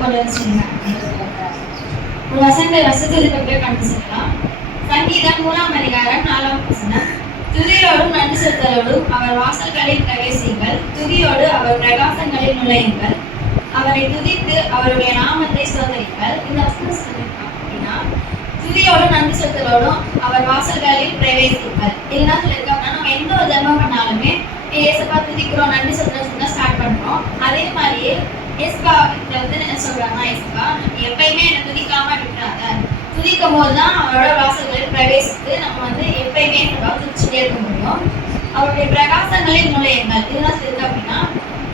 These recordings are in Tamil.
கொண்டு வந்து ஒரு வசந்த வசதியை கண்டு செல்லலாம். சங்கீதம் 3ஆம் அதிகாரம் 4ஆம் வசனம். துதியோடும் நன்றி செலுத்தலோடும் அவர் வாசல்களில் பிரவேசியுங்கள், துதியோடு அவர் பிரகாசங்களில் நுழையுங்கள், அவரை துதித்து அவருடைய நாமத்தை ஸ்தோத்தரியுங்கள். இந்த வசனம் அப்படின்னா துதியோடும் நன்றி செலுத்தலோடும் அவர் வாசல்களில் பிரவேசியுங்கள். இதுதான் சொல்லியிருக்காங்கன்னா நம்ம எந்த ஒரு ஜெபம் பண்ணாலுமே ஏசப்பா துதிக்கிறோம் நன்றி செலுத்துறோம் ஸ்டார்ட் பண்றோம். அதே மாதிரியே ஏசப்பா வந்து என்ன சொல்றாங்கன்னா, ஏசப்பா எப்பயுமே என்னை துதிக்காம விட்டுறாங்க, துதிக்கும் போதுதான் அவரோட வாசல்களில் பிரவேசித்து நம்ம வந்து எப்பயுமே துதிச்சுட்டே இருக்க முடியும். அவருடைய பிரகாசங்களில் நுழையுங்கள். இதுதான் சொல்லியிருக்கு அப்படின்னா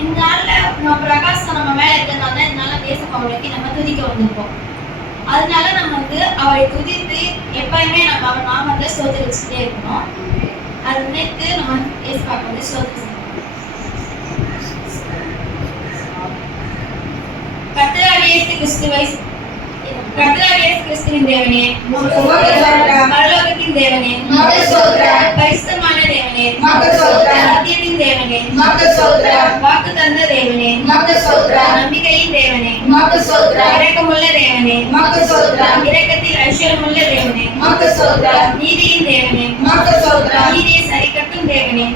இந்த நாள்ல நம்ம பிரகாசம் நம்ம மேல இருக்கிறதுனால தான் இந்த நாள் ஏசப்பாவுக்கு நம்ம துதிக்க வந்திருக்கோம். அதனால நம்ம வந்து அவரை துதித்து எப்பயுமே நம்ம அவர் நாமத்தை ஸ்தோத்திரிச்சுட்டே இருக்கணும். அது நினைத்து நம்ம ஏசப்பாவை வந்து ஸ்தோத்திரிக்கணும். கர்த்தராகிய இயேசு கிறிஸ்துவின் தேவனே, பரலோகத்தின் தேவனே, பரிசுத்தமான தேவனே, சத்தியத்தின் தேவனே, வாக்கு தந்த தேவனே, நம்பிக்கையின் தேவனே, இரக்கமுள்ள தேவனே, இரக்கத்தில் ஐஸ்வர்யமுள்ள தேவனே, நீதியின் தேவனே, நீதியை சரிக்கட்டும் தேவனே,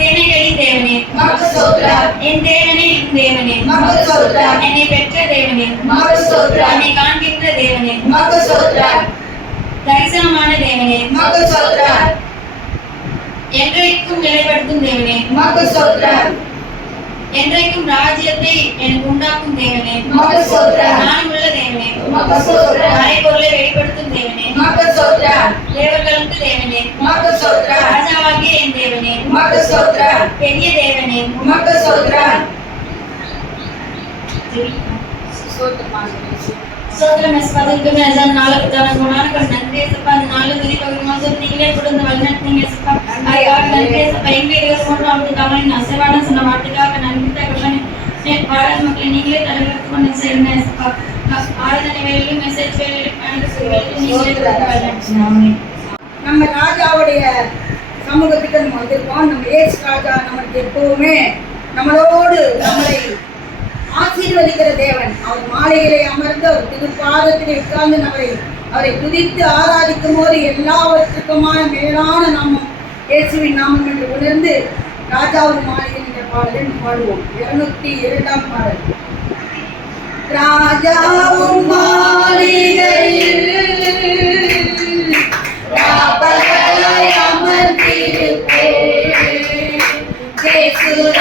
சேனைகளின் தேவனே, என் தேவனே, என் தேவனே, என்னை பெற்ற தேவனே, என்னை காண்கின்ற தேவனே, தரிசனமான தேவனே, என்றைக்கும் நிலைப்படுத்தும் தேவனே, என்றைக்கும் ராஜ்யத்தை எனக்கு உண்டாக்கும் தேவனே, ஞானமுள்ள தேவனே, மறைபொருளை வெளிப்படுத்தும் தேவனே, தேவர்களுக்கு தேவனே, ராஜாவாகிய என் தேவனே, பெரிய தேவனே, சோத்திரம் எஸ்பாதிக்கு மேஜான் நாளுக்கு தனக்கு நன்றி ஏசப்பா. அந்த நாலு துதி பகிர்ந்து நீங்களே கொடுத்து வழிநடத்தீங்க ஏசப்பா. அதுக்காக நன்றி ஏசப்பா. எங்க 23ஆவது கவனின் அசைவான சொன்ன வாட்டுக்காக நன்றி தகவல் பாரத மக்களை நீங்களே தலைவருக்கு கொண்டு சேர்ந்த ஏசப்பா. ஆராதனை வேலையிலும் மெசேஜ் வேலையிலும் நீங்களே வழிநடத்தினாங்க. நம்ம ராஜாவுடைய சமூகத்துக்கு நம்ம வந்திருக்கோம். நம்ம ஏசு ராஜா நமக்கு எப்பவுமே நம்மளோடு நம்மளை ஆசீர்வதிக்கிற தேவன். அவர் மாளிகையிலே அமர்ந்து அவர் திருப்பாதத்திலே உட்கார்ந்து அவரை துதித்து ஆராதிக்கும் போது எல்லாவற்றுக்குமான மேலான நாமம் இயேசுவின் நாமம் என்று உணர்ந்து ராஜாவின் மாளிகை என்ற பாடலை பாடுவோம். 202ஆம் பாடல். ராஜாவும் மாளிகையில்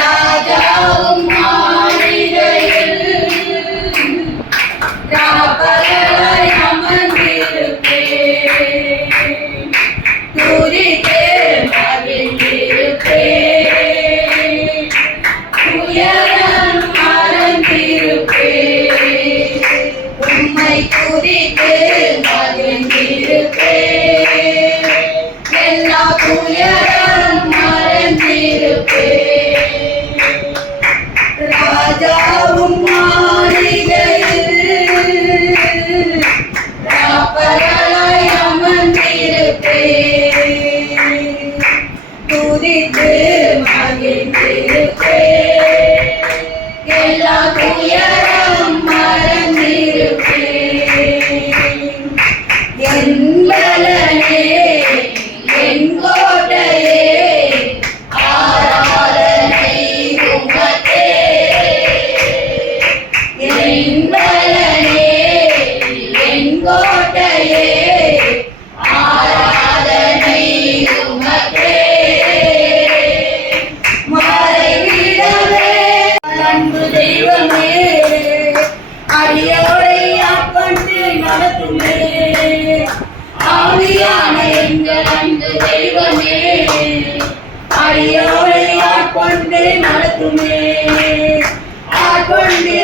ராஜாவும் அடியோரை ஆட்கொண்டு நடத்துமே, ஆட்கொண்டு